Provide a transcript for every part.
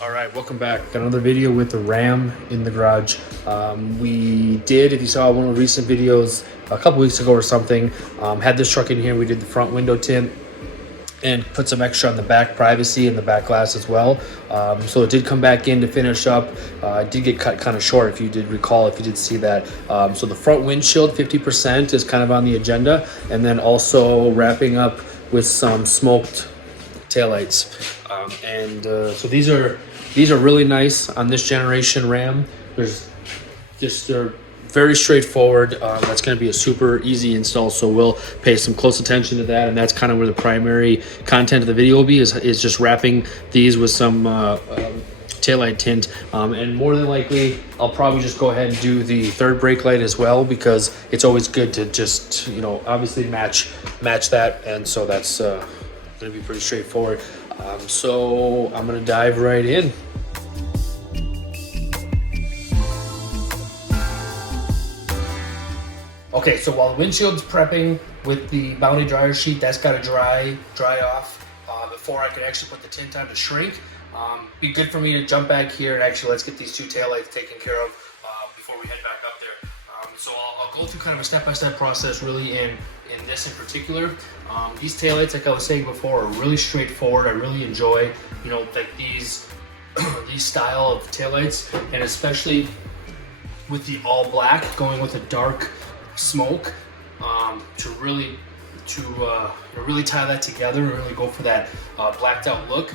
All right, welcome back. Got another video with the Ram in the garage. We did, if you saw one of the recent videos a couple weeks ago or something, had this truck in here. We did the front window tint and put some extra on the back privacy and the back glass as well. So it did come back in to finish up. It did get cut kind of short, if you did recall, if you did see that. So the front windshield, 50% is kind of on the agenda, and then also wrapping up with some smoked taillights. So these are really nice on this generation Ram. They're very straightforward. That's going to be a super easy install, so we'll pay some close attention to that, and that's kind of where the primary content of the video will be, is just wrapping these with some taillight tint, and more than likely I'll probably just go ahead and do the third brake light as well, because it's always good to just, obviously match that, and so that's going to be pretty straightforward. So I'm going to dive right in. Okay, so while the windshield's prepping with the Bounty dryer sheet, that's got to dry off before I can actually put the tint on to shrink. Be good for me to jump back here and actually let's get these two taillights taken care of before we head back up there. So I'll go through kind of a step-by-step process really in this in particular. These taillights, like I was saying before, are really straightforward. I really enjoy, like these style of taillights, and especially with the all black going with a dark smoke, to really tie that together and really go for that blacked out look.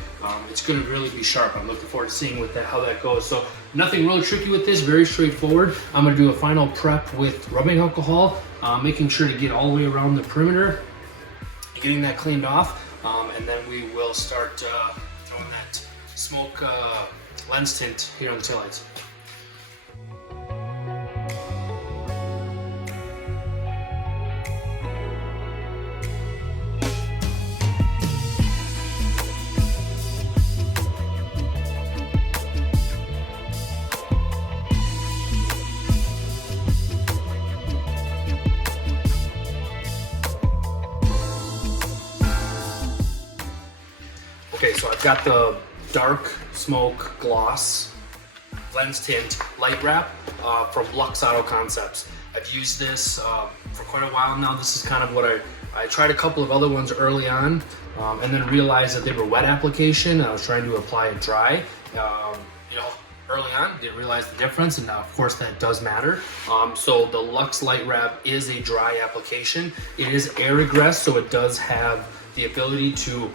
It's going to really be sharp. I'm looking forward to seeing how that goes. So nothing really tricky with this, very straightforward. I'm going to do a final prep with rubbing alcohol, making sure to get all the way around the perimeter, getting that cleaned off, and then we will start throwing that smoke lens tint here on the taillights. Okay, so I've got the dark smoke gloss lens tint light wrap from Luxe Auto Concepts. I've used this for quite a while now. This is kind of what I tried a couple of other ones early on, and then realized that they were wet application. I was trying to apply it dry. Early on, didn't realize the difference, and now of course that does matter. So the Luxe Light Wrap is a dry application. It is air egress, so it does have the ability to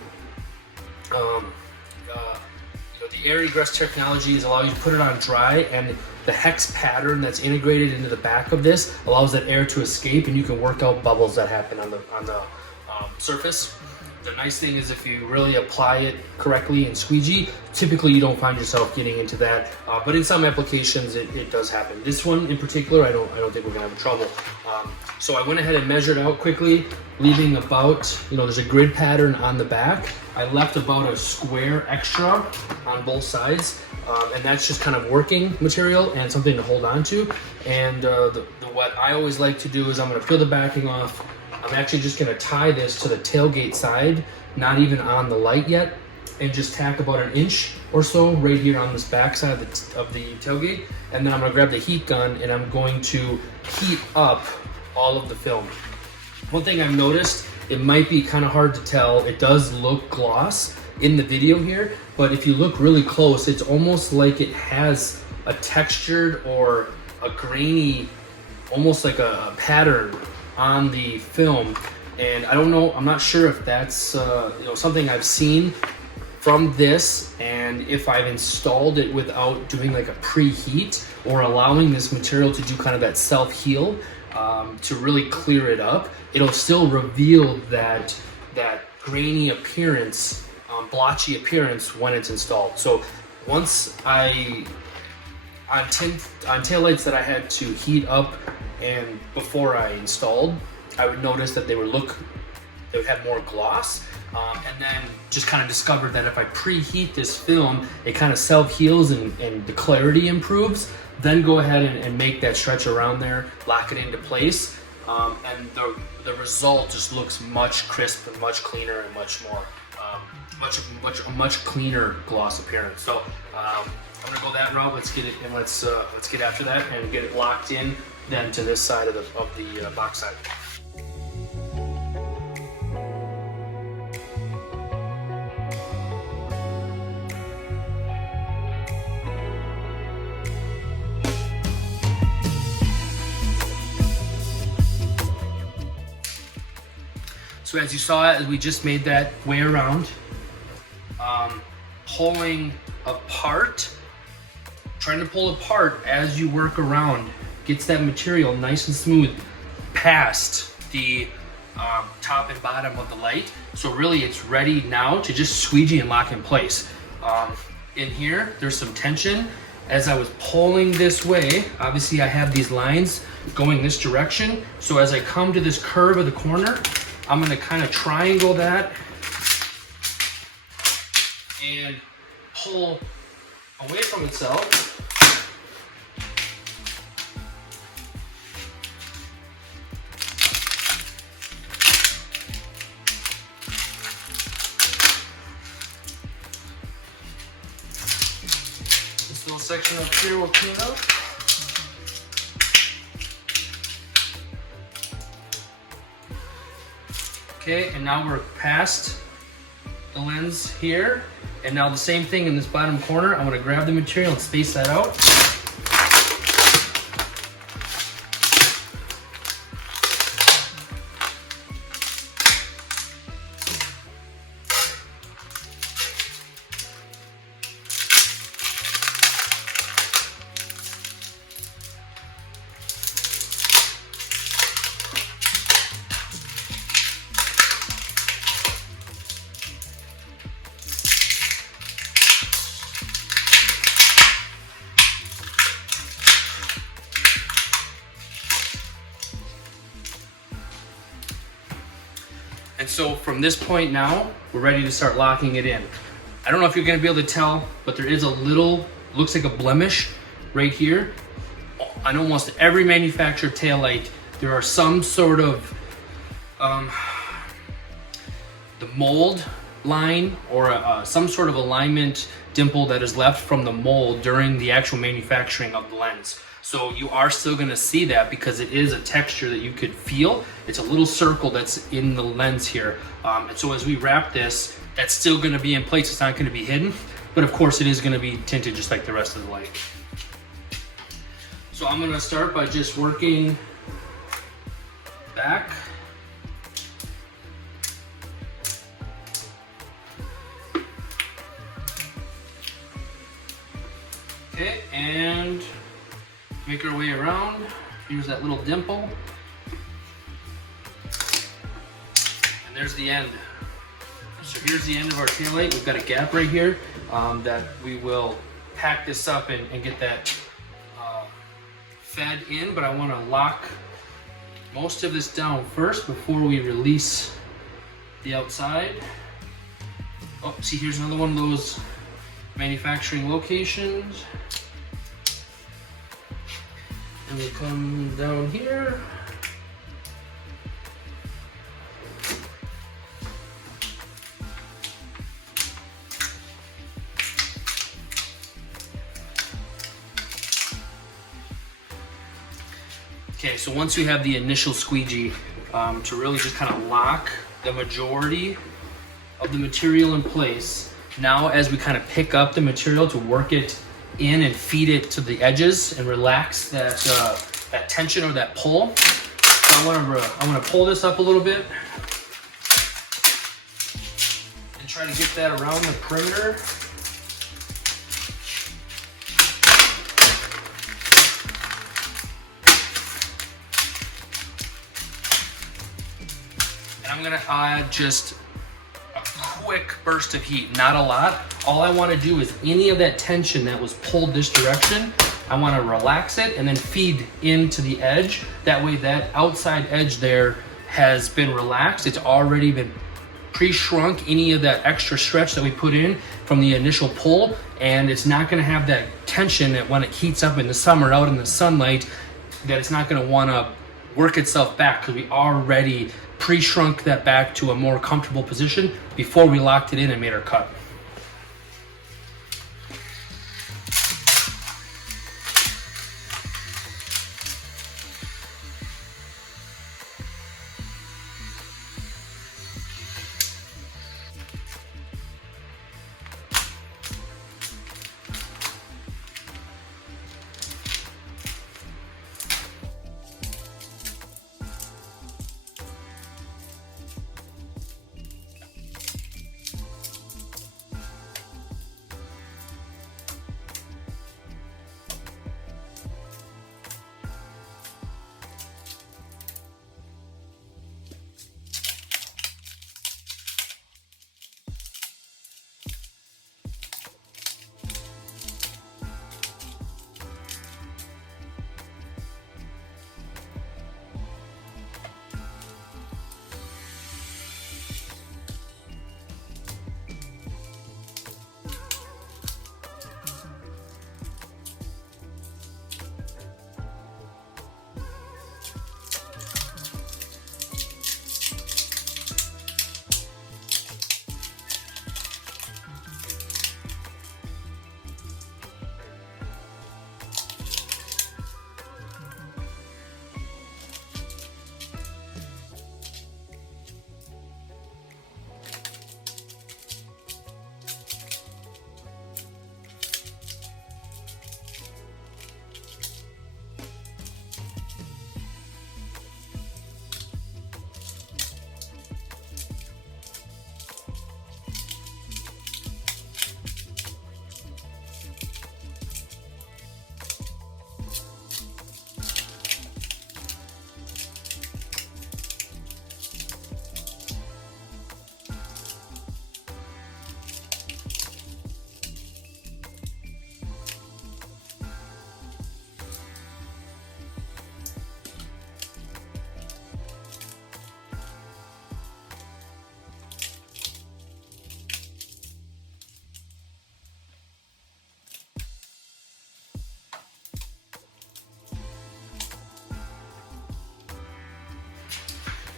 the air egress technologies allow you to put it on dry, and the hex pattern that's integrated into the back of this allows that air to escape, and you can work out bubbles that happen on the surface. The nice thing is if you really apply it correctly and squeegee, typically you don't find yourself getting into that, but in some applications it does happen. This one in particular, I don't think we're gonna have trouble. So I went ahead and measured out quickly, leaving about, there's a grid pattern on the back. I left about a square extra on both sides, and that's just kind of working material and something to hold on to. And what I always like to do is I'm gonna peel the backing off. I'm actually just gonna tie this to the tailgate side, not even on the light yet, and just tack about an inch or so right here on this back side of the tailgate. And then I'm gonna grab the heat gun and I'm going to heat up all of the film. One thing I've noticed, it might be kind of hard to tell, it does look gloss in the video here, but if you look really close, it's almost like it has a textured or a grainy, almost like a pattern on the film. And I don't know, I'm not sure if that's something I've seen from this, and if I've installed it without doing like a preheat or allowing this material to do kind of that self-heal to really clear it up. It'll still reveal that grainy appearance, blotchy appearance when it's installed. So once on taillights that I had to heat up and before I installed, I would notice that they would have more gloss, and then just kind of discovered that if I preheat this film, it kind of self-heals and the clarity improves. Then go ahead and make that stretch around there, lock it into place, and the result just looks much crisper, much cleaner, and much more a much cleaner gloss appearance. So I'm gonna go that route. Let's get it, and let's get after that and get it locked in then to this side of the box side. So as you saw, as we just made that way around, pulling apart, trying to pull apart as you work around, gets that material nice and smooth past the top and bottom of the light. So really it's ready now to just squeegee and lock in place. In here, there's some tension. As I was pulling this way, obviously I have these lines going this direction. So as I come to this curve of the corner, I'm gonna kind of triangle that and pull away from itself. This little section up here we'll clean up. Okay, and now we're past the lens here. And now the same thing in this bottom corner. I'm gonna grab the material and space that out. And so from this point now, we're ready to start locking it in. I don't know if you're gonna be able to tell, but there is a little, looks like a blemish right here. On almost every manufactured taillight, there are some sort of, the mold line or some sort of alignment dimple that is left from the mold during the actual manufacturing of the lens. So you are still gonna see that because it is a texture that you could feel. It's a little circle that's in the lens here. And so as we wrap this, that's still gonna be in place. It's not gonna be hidden, but of course it is gonna be tinted just like the rest of the light. So I'm gonna start by just working back. Okay, and make our way around. Here's that little dimple. And there's the end. So here's the end of our taillight. We've got a gap right here that we will pack this up and get that fed in, but I want to lock most of this down first before we release the outside. Oh, see, here's another one of those manufacturing locations. And we come down here. Okay, so once we have the initial squeegee to really just kind of lock the majority of the material in place, now as we kind of pick up the material to work it in and feed it to the edges and relax that that tension or that pull. So I want to pull this up a little bit and try to get that around the perimeter. And I'm gonna add just a quick burst of heat, not a lot. All I want to do is any of that tension that was pulled this direction, I want to relax it and then feed into the edge. That way that outside edge there has been relaxed. It's already been pre-shrunk, any of that extra stretch that we put in from the initial pull, and it's not going to have that tension that when it heats up in the summer out in the sunlight, that it's not going to want to work itself back because we already pre-shrunk that back to a more comfortable position before we locked it in and made our cut.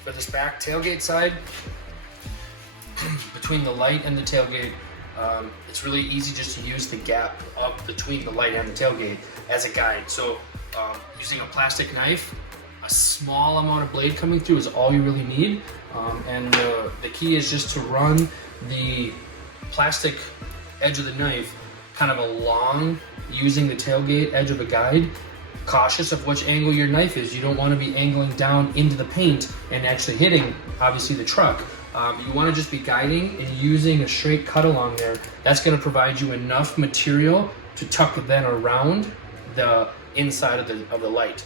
For this back tailgate side, between the light and the tailgate, it's really easy just to use the gap up between the light and the tailgate as a guide. So using a plastic knife, a small amount of blade coming through is all you really need. And the key is just to run the plastic edge of the knife kind of along using the tailgate edge of a guide. Cautious of which angle your knife is. You don't want to be angling down into the paint and actually hitting, obviously, the truck. You want to just be guiding and using a straight cut along there. That's going to provide you enough material to tuck then around the inside of the light.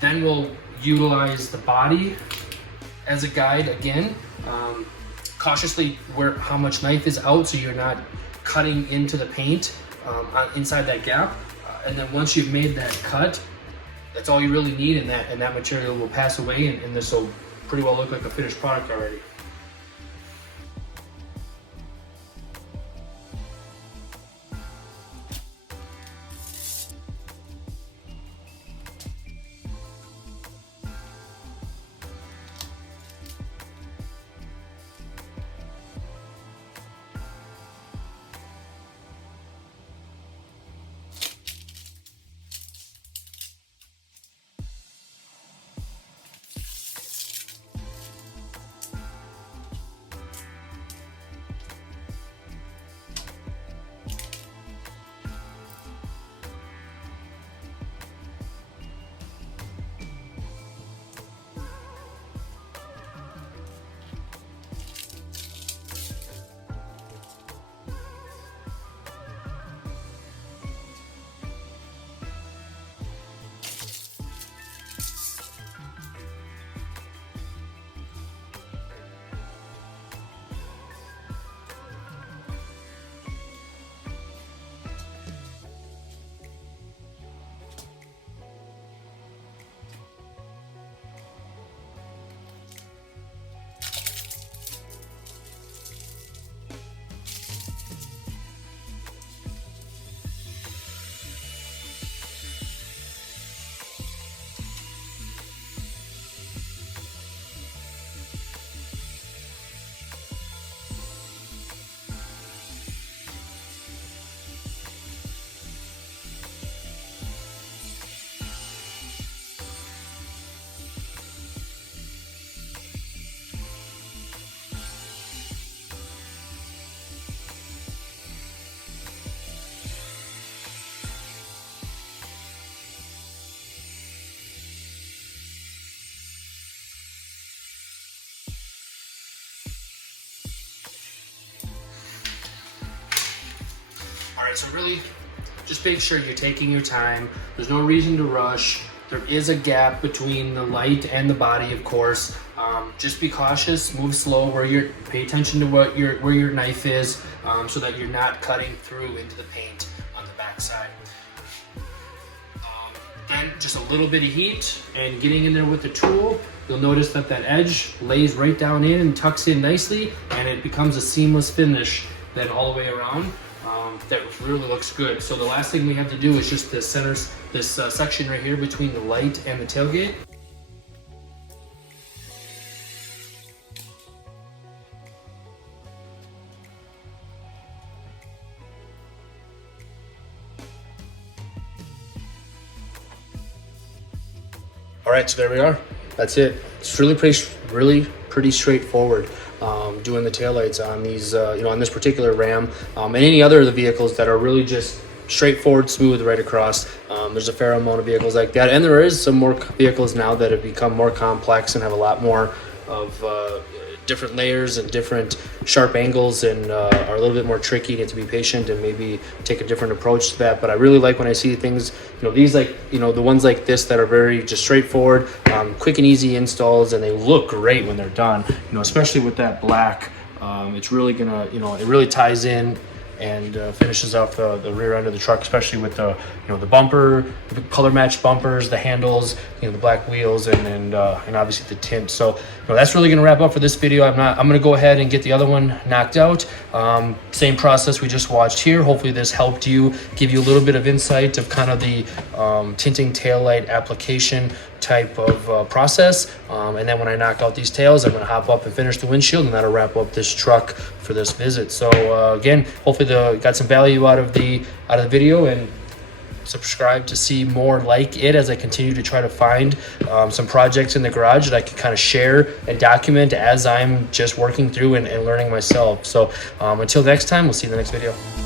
Then we'll utilize the body as a guide again. Cautiously how much knife is out so you're not cutting into the paint inside that gap. And then once you've made that cut, that's all you really need, and that material will pass away, and this will pretty well look like a finished product already. right, so really just make sure you're taking your time. There's no reason to rush. There is a gap between the light and the body, of course. Just be cautious, move slow, pay attention to where your knife is, so that you're not cutting through into the paint on the back side. Again, just a little bit of heat and getting in there with the tool, you'll notice that edge lays right down in and tucks in nicely, and it becomes a seamless finish then all the way around. That really looks good. So the last thing we have to do is just this section right here between the light and the tailgate. All right, so there we are. That's it. It's really pretty straightforward. Doing the taillights on these, on this particular Ram, and any other of the vehicles that are really just straightforward, smooth right across. There's a fair amount of vehicles like that, and there is some more vehicles now that have become more complex and have a lot more of different layers and different sharp angles, and are a little bit more tricky. You have to be patient and maybe take a different approach to that. But I really like when I see things, these the ones like this that are very just straightforward, quick and easy installs, and they look great when they're done. Especially with that black, it's really gonna, it really ties in and finishes off the rear end of the truck, especially with the the bumper, the color matched bumpers, the handles, the black wheels, and obviously the tint. So that's really gonna wrap up for this video. I'm gonna go ahead and get the other one knocked out. Same process we just watched here. Hopefully this helped you, give you a little bit of insight of kind of the tinting taillight application type of process, and then when I knock out these tails, I'm going to hop up and finish the windshield, and that'll wrap up this truck for this visit. So again, hopefully got some value out of the video, and subscribe to see more like it as I continue to try to find some projects in the garage that I can kind of share and document as I'm just working through and learning myself. So until next time, we'll see you in the next video.